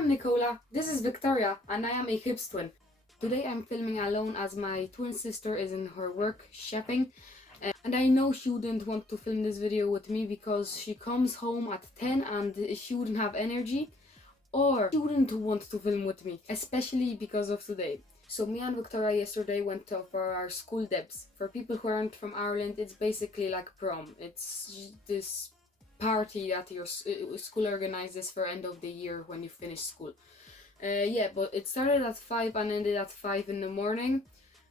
am Nicola, this is Victoria, and I am a Hips twin. Today I'm filming alone as my twin sister is in her work shopping. And I know she wouldn't want to film this video with me because she comes home at 10 and she wouldn't have energy. Or she wouldn't want to film with me, especially because of today. So me and Victoria yesterday went for our school debs. For people who aren't from Ireland, it's basically like prom. It's this party that your school organizes for end of the year when you finish school. Yeah, but it started at 5 and ended at 5 in the morning.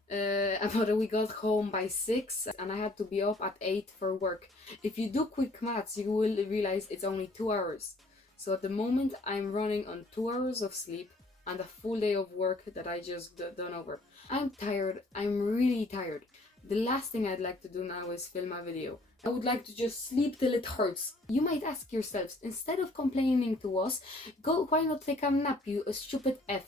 But we got home by 6 and I had to be up at 8 for work. If you do quick maths, you will realize it's only 2 hours. So at the moment I'm running on 2 hours of sleep and a full day of work that I just done over. I'm tired, I'm really tired. The last thing I'd like to do now is film a video. I would like to just sleep till it hurts. You might ask yourselves, instead of complaining to us, why not take a nap, you stupid F?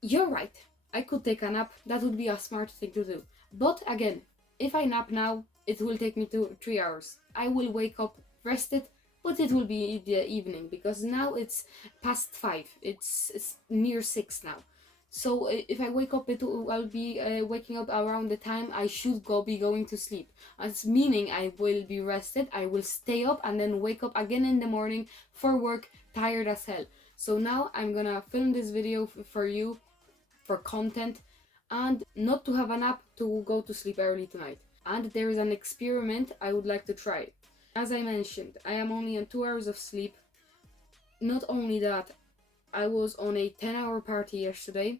You're right, I could take a nap, that would be a smart thing to do. But again, if I nap now, it will take me 3 hours. I will wake up rested, but it will be the evening because now it's past 5. It's near 6 now. So if I wake up, I'll be waking up around the time I should be going to sleep. That's meaning I will be rested, I will stay up and then wake up again in the morning for work, tired as hell. So now I'm gonna film this video for you, for content, and not to have a nap, to go to sleep early tonight. And there is an experiment I would like to try. As I mentioned, I am only on 2 hours of sleep. Not only that, I was on a 10-hour party yesterday,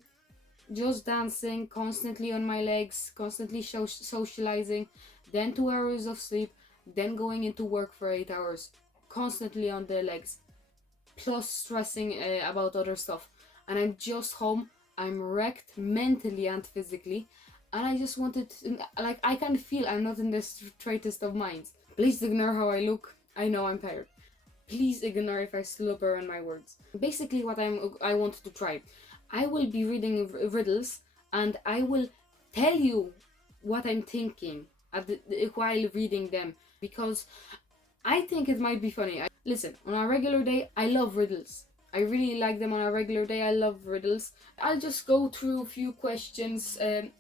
just dancing, constantly on my legs, constantly socializing, then 2 hours of sleep, then going into work for 8 hours, constantly on the legs, plus stressing about other stuff. And I'm just home, I'm wrecked mentally and physically, and I just wanted to, I can feel I'm not in the straightest of minds. Please ignore how I look, I know I'm tired. Please ignore if I slur on my words. Basically what I wanted to try. I will be reading riddles and I will tell you what I'm thinking while reading them, because I think it might be funny. Listen, on a regular day, I love riddles. I really like them on a regular day. I love riddles. I'll just go through a few questions. I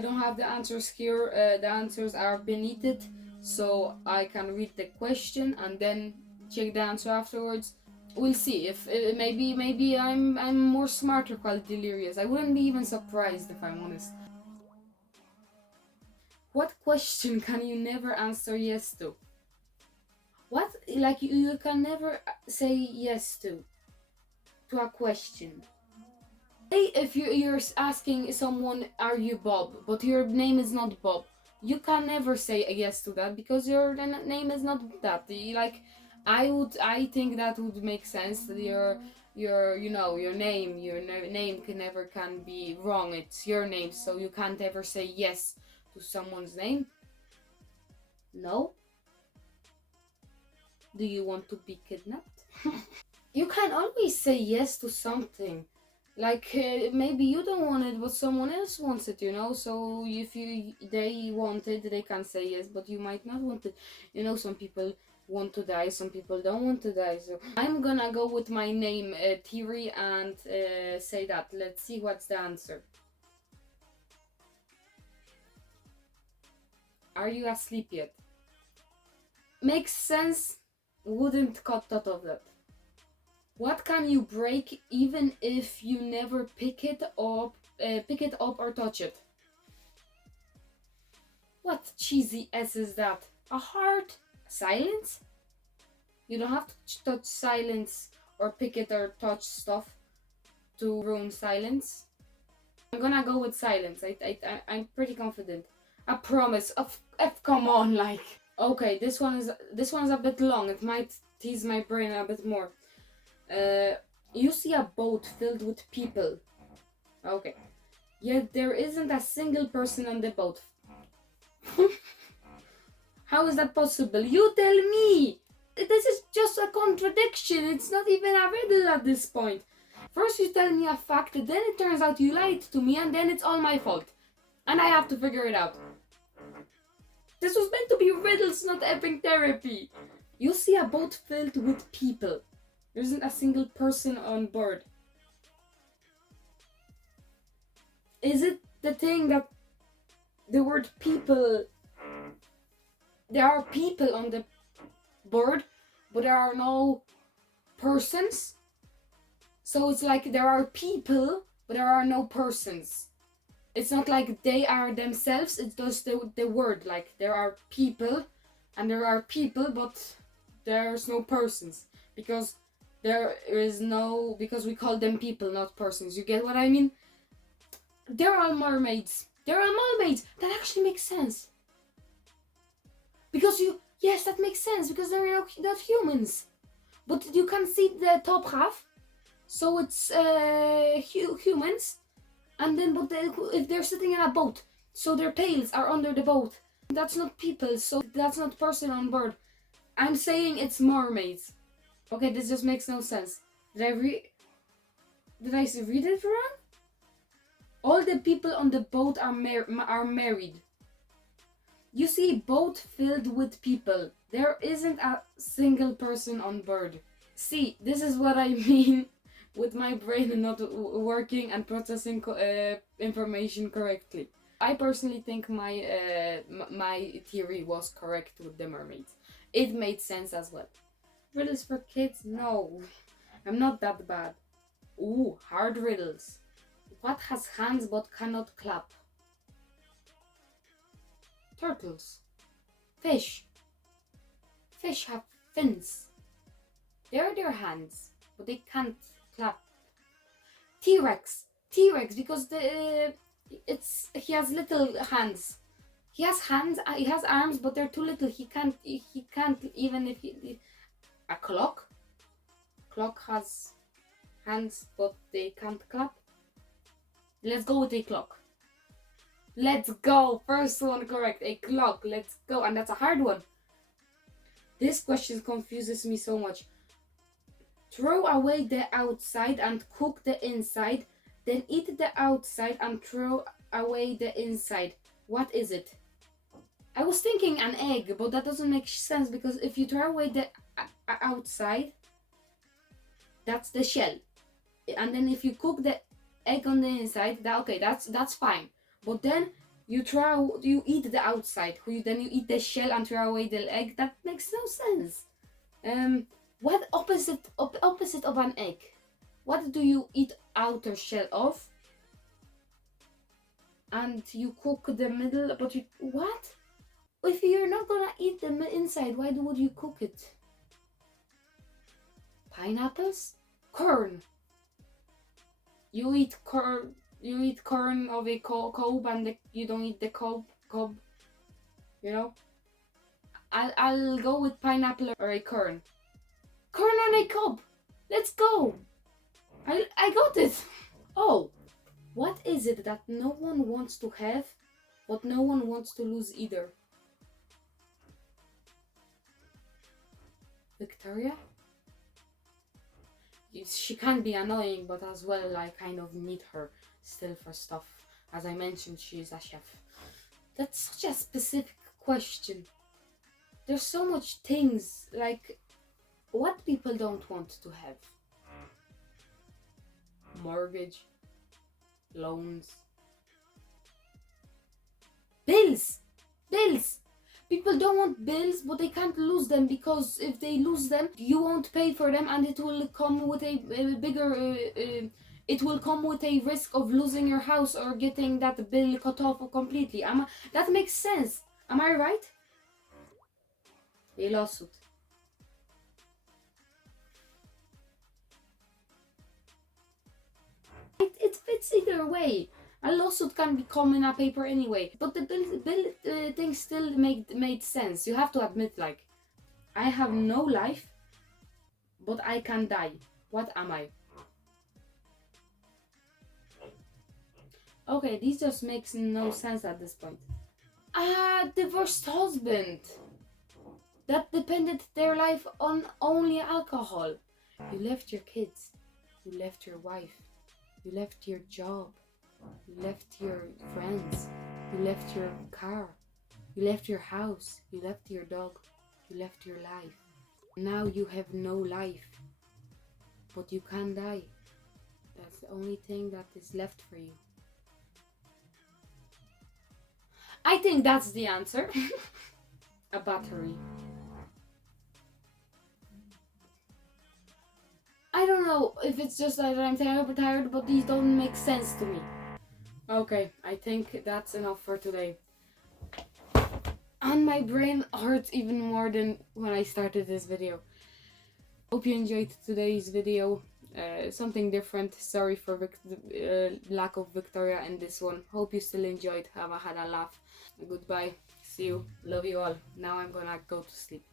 don't have the answers here. The answers are beneath it, so I can read the question and then check the answer afterwards. We'll see if maybe I'm more smarter while delirious. I wouldn't be even surprised if I'm honest. What question can you never answer yes to? What, like you can never say yes to a question? Hey, if you're asking someone, are you Bob, but your name is not Bob, you can never say a yes to that because your name is not that. I think that would make sense. Your name can never be wrong. It's your name, so you can't ever say yes to someone's name. No? Do you want to be kidnapped? You can always say yes to something. Like maybe you don't want it, but someone else wants it, So if they want it, they can say yes, but you might not want it. Some people want to die, some people don't want to die. So I'm gonna go with my name theory and say that. Let's see what's the answer. Are you asleep yet? Makes sense. Wouldn't cut out of that. What can you break even if you never pick it up or touch it? What cheesy S is that? A heart? Silence? You don't have to touch silence or pick it or touch stuff to ruin silence. I'm gonna go with silence. I'm pretty confident. I promise. Come on, like. Okay, this one's a bit long. It might tease my brain a bit more. You see a boat filled with people. Okay. Yet there isn't a single person on the boat. How is that possible? You tell me! This is just a contradiction. It's not even a riddle at this point. First you tell me a fact, then it turns out you lied to me, and then it's all my fault. And I have to figure it out. This was meant to be riddles, not effing therapy. You see a boat filled with people. There isn't a single person on board. Is it the thing that the word people, there are people on the board, but there are no persons? So it's like there are people, but there are no persons. It's not like they are themselves, it's just the word, like there are people, and there are people, but there's no persons. Because because we call them people, not persons. You get what I mean? They're all mermaids. They're all mermaids. That actually makes sense. Because yes, that makes sense, because they're not humans. But you can see the top half, so it's humans. And then, if they're sitting in a boat, so their tails are under the boat. That's not people, so that's not person on board. I'm saying it's mermaids. Okay, this just makes no sense. Did I read it wrong? All the people on the boat are married. You see, boat filled with people. There isn't a single person on board. See, this is what I mean with my brain not working and processing information correctly. I personally think my theory was correct with the mermaids. It made sense as well. Riddles for kids? No, I'm not that bad. Ooh, hard riddles. What has hands but cannot clap? Turtles. Fish. Fish have fins. They're their hands, but they can't clap. T-Rex. T-Rex, because he has little hands. He has hands. He has arms, but they're too little. He can't even if he. A clock. Clock has hands, but they can't clap. Let's go with a clock. Let's go. First one correct. A clock. Let's go. And that's a hard one. This question confuses me so much. Throw away the outside and cook the inside. Then eat the outside and throw away the inside. What is it? I was thinking an egg, but that doesn't make sense, because if you throw away the outside, that's the shell. And then if you cook the egg on the inside, that's fine. But then you eat the outside, then you eat the shell and throw away the egg. That makes no sense. What opposite of an egg? What do you eat outer shell of? And you cook the middle, but what? If you're not gonna eat the inside, why would you cook it? Pineapples? Corn. You eat corn of a cob, and you don't eat the cob. You know. I'll go with pineapple or a corn. Corn on a cob. Let's go. I got it. Oh, what is it that no one wants to have, but no one wants to lose either? Victoria? She can be annoying, but as well I kind of need her still for stuff. As I mentioned, she's a chef. That's such a specific question. There's so much things, like what people don't want to have. Mortgage, loans, bills. People don't want bills, but they can't lose them, because if they lose them, you won't pay for them, and it will come with a bigger. It will come with a risk of losing your house or getting that bill cut off completely. That makes sense. Am I right? A lawsuit. It fits either way. A lawsuit can become in a paper anyway, but the bill thing still made sense. You have to admit, like, I have no life, but I can die. What am I? Okay, this just makes no sense at this point. Divorced husband that depended their life on only alcohol. You left your kids, you left your wife, you left your job, you left your friends, you left your car, you left your house, you left your dog, you left your life. Now you have no life. but you can die. That's the only thing that is left for you. I think that's the answer. A battery. I don't know if it's just that I'm tired, but these don't make sense to me. Okay, I think that's enough for today. And my brain hurts even more than when I started this video. Hope you enjoyed today's video. Something different. Sorry for lack of Victoria in this one. Hope you still enjoyed. Have had a laugh. Goodbye. See you. Love you all. Now I'm gonna go to sleep.